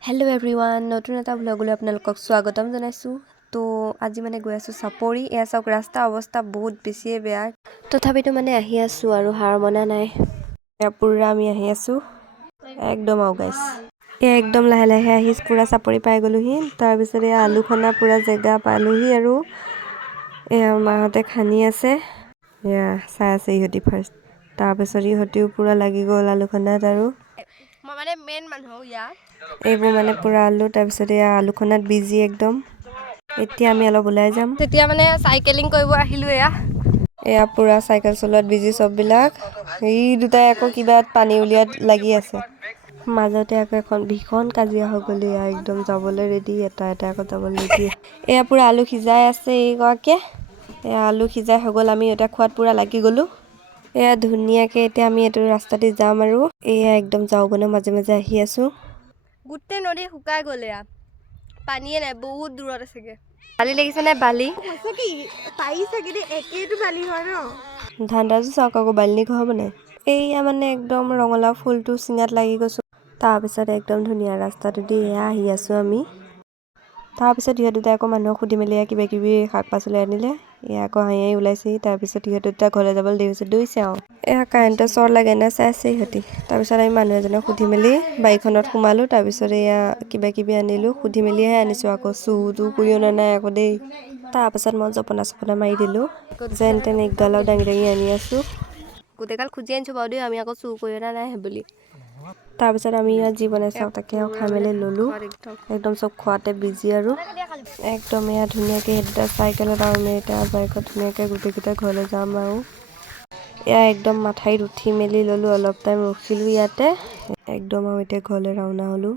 Hello' everyone, নতুন এটা ব্লগলৈ আপোনালোকক স্বাগতম জনাইছোঁ। তো আজি মানে গৈ আছোঁ চাপৰি। এয়া চাওক, ৰাস্তাৰ অৱস্থা বহুত বেছিয়ে বেয়া, তথাপিতো মানে আহি আছোঁ আৰু হাৰ মনা নাই। এয়া পূৰা আমি আহি আছোঁ একদম গাইছ। এয়া একদম লাহে লাহে আহি পূৰা চাপৰি পাই গ'লোহি। তাৰপিছত এয়া আলু খন্দা পূৰা জেগা পালোহি আৰু এয়া মাহঁতে খান্দি আছে। এয়া চাই আছে ইহঁতি ফাৰ্ষ্ট, তাৰপিছত ইহঁতিও পূৰা লাগি গ'ল আলু খন্দাত। আৰু মই মানে মেইন মানুহ ইয়াত এইবোৰ মানে পূৰা আলু, তাৰপিছত এয়া আলু খন্দাত বিজি একদম। এতিয়া আমি অলপ ওলাই যাম। তেতিয়া মানে চাইকেলিং কৰিব আহিলোঁ। এয়া পূৰা চাইকেল চলোৱাত বিজি চববিলাক। এই দুটাই আকৌ কিবা পানী উলিয়াত লাগি আছে। মাজতে আকৌ এখন ভীষণ কাজিয়া হৈ গ'ল। এয়া একদম যাবলৈ ৰেডি, এটা আকৌ যাবলৈ ৰেডি। এয়া পূৰা আলু সিজাই আছে এইগৰাকীয়ে। এয়া আলু সিজাই হৈ গ'ল, আমি এতিয়া খোৱাত পূৰা লাগি গ'লোঁ। এয়া ধুনীয়াকৈ এতিয়া আমি এইটো ৰাস্তাতে যাম আৰু এয়া একদম যাওঁগৈ মাজে মাজে আহি আছোঁ। গোটেই নদী শুকাই গ'ল, এয়া পানীয়ে নাই, বহুত দূৰত আছেগে। বালি লাগিছে নে? বালি ধানদাটো চাওক আকৌ, বালি ঘৰ বনাই। এইয়া মানে একদম ৰঙালাও ফুলটো চিঙাত লাগি গৈছোঁ। তাৰপিছত একদম ধুনীয়া ৰাস্তাটোদি এয়া আহি আছোঁ আমি। তাৰপিছত ইহঁত দুটাই আকৌ মানুহক সুধি মেলি কিবা কিবি শাক পাচলি আনিলে। এয়া আকৌ হাঁহি ওলাইছেহি। তাৰপিছত ইহঁত দুটা ঘৰলৈ যাবলৈ দৌৰিছে আৰু এয়া কাৰেণ্টৰ চৰ লাগে নে চাই আছে ইহঁতি। তাৰপিছত আমি মানুহ এজনক সুধি মেলি বাৰীখনত সোমালোঁ। তাৰপিছত এয়া কিবা কিবি আনিলোঁ, সুধি মেলিহে আনিছোঁ। আকৌ চুৰ কৰি অনা নাই আকৌ দেই। তাৰপাছত মই জপনা চপনা মাৰি দিলোঁ, যেন তেন ইগডালো দাঙি দাঙি আনি আছোঁ। গোটেইগাল খুজি আনিছোঁ বাৰু দেই, আমি আকৌ চুৰ কৰি অনা নাই বুলি। তাৰপিছত আমি ইয়াত যি বনাইছোঁ তাকে আৰু খাই মেলি ল'লোঁ। একদম চব খোৱাতে বিজি আৰু একদম এয়া ধুনীয়াকৈ সেই দুটা চাইকেলত আৰু আমি এতিয়া বাইকত ধুনীয়াকৈ গোটেইকেইটা ঘৰলৈ যাম আৰু এয়া একদম মাথাইত উঠি মেলি ল'লোঁ, অলপ টাইম ৰখিলোঁ ইয়াতে একদম। আৰু এতিয়া ঘৰলৈ ৰাওনা হ'লোঁ।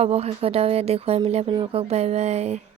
অৱশেষত আৰু ইয়াত দেখুৱাই মেলি আপোনালোকক বাই বাই।